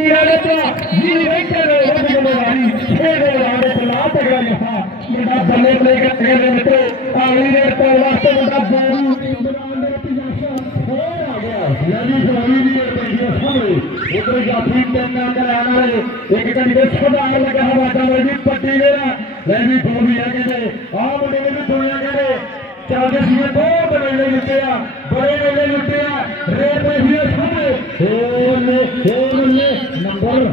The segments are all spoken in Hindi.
ನೀರಳಿತ ಈ ರೈತರ ಮಾಡಿ ಹೇಗೆ ಆಡೋದು ಆಟಗಳಲ್ಲಪ್ಪ ಹೇಳಿಬಿಟ್ಟು ಆ ನೀರೇಳ್ತಾ चालीस में दो बड़े लुटिया बड़े बड़े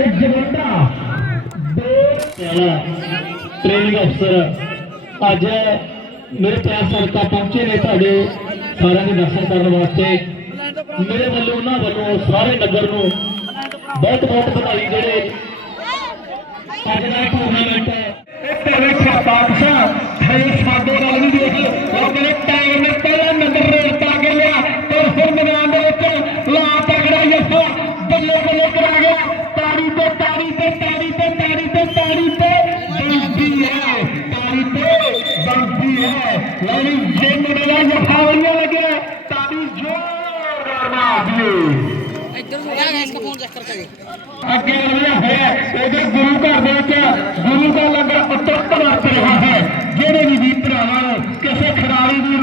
ਕਹਿੰਦੇ ਰੇਟ ਰੱਖੇ ਤੇਲੇ ਜੋੜ ਗਿਆ ਜਿੰਨੇ ਵੀ ਸਾਡੇ ਤੇ ਸਾਰਿਆਂ ਦਾ ਸਤਿਕਾਰ ਕਰਦੇ ਸੀ ਆਲੇ ਰਾਜਾ ਸਦੀ ਦਾ ਆਲੇ ਨੇ ਮੇਰ ਫੜਦੇ ਹਥੂਰ ਆਲੇ ਮੈਚ ਦੇ ਮੇਰ ਟੀਮਾਂ ਜਾਂਦੀਆਂ ਗਰਾਊਂਡ ਵਿੱਚ ਆਲੇ ਨੇ ਮੇਰ ਫੜਦੇ ਹਥੂਰ ਢਾਗਲਾ ਤੇ ਬਾਬਾ ਬੁੱਢਾ ਭਰੀ ਅੰਤਰਾ ਮੇਰੀ ਸਭ ਤੋਂ ਅੰਦਰ ਤੇ ਦੋਗਲਾ ਸਾਹਿਬ ਬਾਬਾ ਕਿੰਨਰ ਵਾਸ ਨੀਲੋਰਾ ਤੇ ਹਮੀਦੀ ਜੋ ਐਸੇ ਨੀਲੋਰਾ ਤਾਲੀ ਦੇ ਸੰਗਤਪੁਰਾ ਤੇ ਜਵੰਡਾ ਦੋ ਟ੍ਰੇਨਿੰਗ ਅਫਸਰ ਅੱਜ ਮੇਰੇ ਪਿਆਰ ਸੰਗਤਾਂ ਪਹੁੰਚੇ ਨੇ ਤੁਹਾਡੇ ਸਾਰਿਆਂ ਦੇ ਦਰਸ਼ਨ ਕਰਨ ਵਾਸਤੇ ਮੇਰੇ ਵੱਲੋਂ ਉਹਨਾਂ ਵੱਲੋਂ ਸਾਰੇ ਨਗਰ ਨੂੰ ਬਹੁਤ ਬਹੁਤ ਵਧਾਈ ਜਿਹੜੇ ਅੱਜ ਦਾ ਟੂਰਨਾਮੈਂਟ ਤੇਰੇ ਬਾਦਸ਼ਾਹ ਹੈ ਸਾਡੇ ਨਾਲ ਵੀ ਦੇਖ ਆਪਣੇ तारी पे बनती है तारी पे बनती है। यानी जे मडला जो फावड़िया लगे तारी जोरदार मारियो एकदम गुरु का देख गुरु का लगा उत्तर पर रहा है। जेने भी भरावां किसी खिलाड़ी भी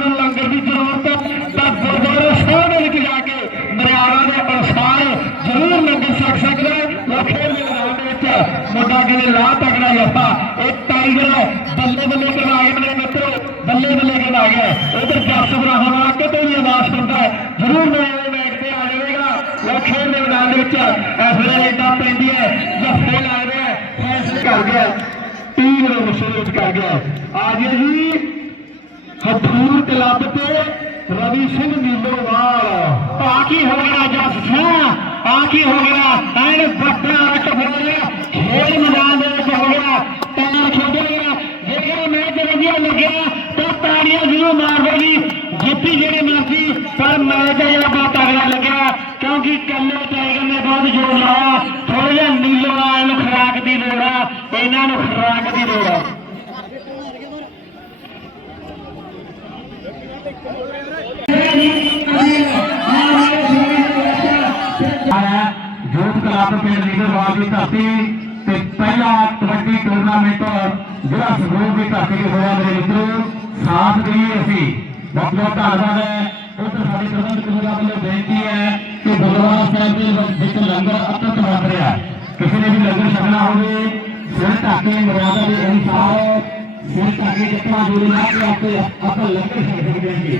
છે મોટા ગલે લાત આગળ લફા એક टाइगर बल्ले बल्ले करना आगे मेरे मित्रों। बल्ले बल्ले करना आगे उधर क्या सुबरा होना कतई भी अरदास करता है। ज़रूर मैं आ जाएगा। गया तीन क्लब पे रवि तो हो गया जस आखिर हो गया। एंड ਮਰਜ਼ੀ ਪਰ ਜਿਹੜਾ ਬਹੁਤ ਤਗੜਾ ਲੱਗਿਆ, ਕਿਉਂਕਿ ਕੱਲੇ ਟਾਈਗਰ ਨੇ ਬਹੁਤ ਜ਼ੋਰ ਲਾਇਆ ਥੋੜਾ ਜਿਹਾ ਨੀਲੋਵਾਲ ਨੂੰ ਖੁਰਾਕ ਦੀ ਲੋੜ ਆ, ਇਹਨਾਂ ਨੂੰ ਖੁਰਾਕ ਦੀ ਲੋੜ ਆ। ਜੋਤ ਕਲੱਬ ਪਿੰਡ ਲੀਡਰਵਾਲ ਦੀ ਧਰਤੀ ਤੇ ਪਹਿਲਾ ਕਬੱਡੀ ਟੂਰਨਾਮੈਂਟ ਜਿਹੜਾ ਸੰਗਰੂਰ ਦੀ ਧਰਤੀ ਹੋਇਆ ਮੇਰੇ ਮਿੱਤਰੋ, ਸਾਥ ਦਈਏ ਅਸੀਂ ਬਹੁਤ ਬਹੁਤ ਧੰਨਵਾਦ ਹੈ। उस परिसर सुविधा में बेनती है कि गुरुद्वारा साहब में जिस लंगर अत्यंत बढ़ रहा है किसी ने भी लंगर छकना होगी सिर ढाके मर्यादा भी इंसाफ सिर ढाके जितना दूरी ना कि आपको अपना लंगर छक सकते हैं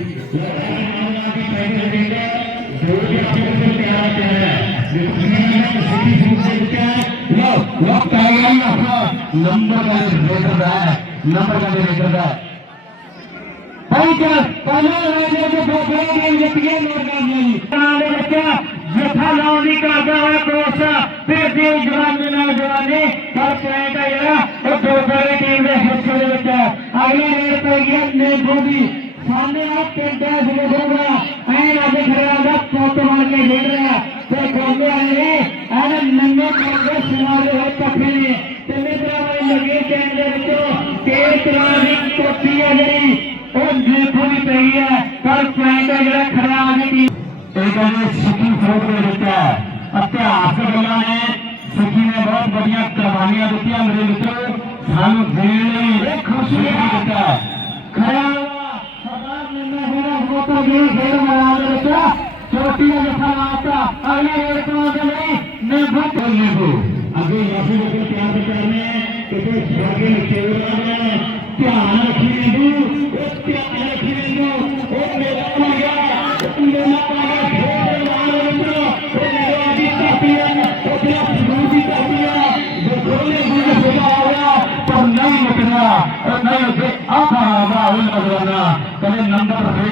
नंबर का जो रेटर है नंबर का जो रेटर है ਦੁਨੀਆ ਵਿੱਚ ਸਿੱਖੀ ਸੁਣ ਦੇ ਵਿੱਚ ਲੋ ਲੋ ਕਾਇਆ ਨਾ ਨੰਬਰ ਦਾ ਰੇਡਰ ਦਾ ਹੈ ਨੰਬਰ ਦਾ ਰੇਡਰ ਦਾ ਹੈ ਪਹੁੰਚਾ ਪਹਿਲਾਂ ਰਾਜੇ ਦੇ ਫੋਟੋ ਦੇ ਜਿੱਤੀਏ ਨੋਟ ਕਰ ਜੀ ਨਾਲ ਦੇ ਵਿੱਚ ਜਥਾ ਲਾਉਣ ਦੀ ਕਰਦਾ ਹੋਇਆ ਕੋਸ ਤੇ ਦੇ ਜਵਾਨੀ ਨਾਲ ਜਵਾਨੀ ਪਰ ਪੁਆਇੰਟ ਆ ਜਿਹੜਾ ਉਹ ਦੋ ਸਾਰੇ ਟੀਮ ਦੇ ਹਿੱਸੇ ਦੇ ਵਿੱਚ ਹੈ। ਅਗਲੀ ਰੇਡ ਪੈ ਗਿਆ ਨੇਗੋ ਦੀ ਸਾਹਮਣੇ ਆ ਪਿੰਡਾ ਜਿਹੜਾ ਐ ਰਾਜੇ ਖੜਾ ਦਾ ਪੁੱਤ ਬਣ ਕੇ ਖੇਡ ਰਿਹਾ ਤੇ ਗੋਲੇ ਵਾਲੇ ਨੇ ਐਨ ਨੰਨੇ ਕਰਦੇ ਸਿਨਾਰੇ ਹੋਏ ਪੱਖੇ ਦੇਖੋ ਵੀ ਪਈ ਹੈ ਪਰ ਪੁਆਇੰਟ ਹੈ ਜਿਹੜਾ ਖੜਾ ਆ ਗਈ ਇਹ ਕਹਿੰਦੇ ਸਿੱਖੀ ਫੌਜ ਦੇ ਵਿੱਚ ਹੈ ਇਤਿਹਾਸ ਗੱਲਾਂ ਨੇ ਸਿੱਖੀ ਨੇ ਬਹੁਤ ਵੱਡੀਆਂ ਕੁਰਬਾਨੀਆਂ ਦਿੱਤੀਆਂ ਮੇਰੇ ਮਿੱਤਰੋ ਸਾਨੂੰ ਦੇਣ ਲਈ ਖੁਸ਼ੀ ਦਿੱਤਾ ਖੜਾ ਸਰਦਾਰ ਨਿੰਨਾ ਹੋਣਾ ਫੋਟੋ ਦੇ ਖੇਡ ਮੈਦਾਨ ਦੇ ਵਿੱਚ ਚੋਟੀ ਦਾ ਜੱਫਾ ਲਾਤਾ ਅਗਲੇ ਰੇਡ ਤੋਂ ਆਉਂਦੇ ਨੇ ਨੇ ਬਹੁਤ ਨਿਭੋ ਅੱਗੇ ਯਾਸੂ ਦੇ ਪਿਆਰ ਕਰਨੇ ਕਿਤੇ ਸਵਾਗੇ ਨਿਕਲਣਾ ਨੇ ਧਿਆਨ ਰੱਖੀ ਪਰ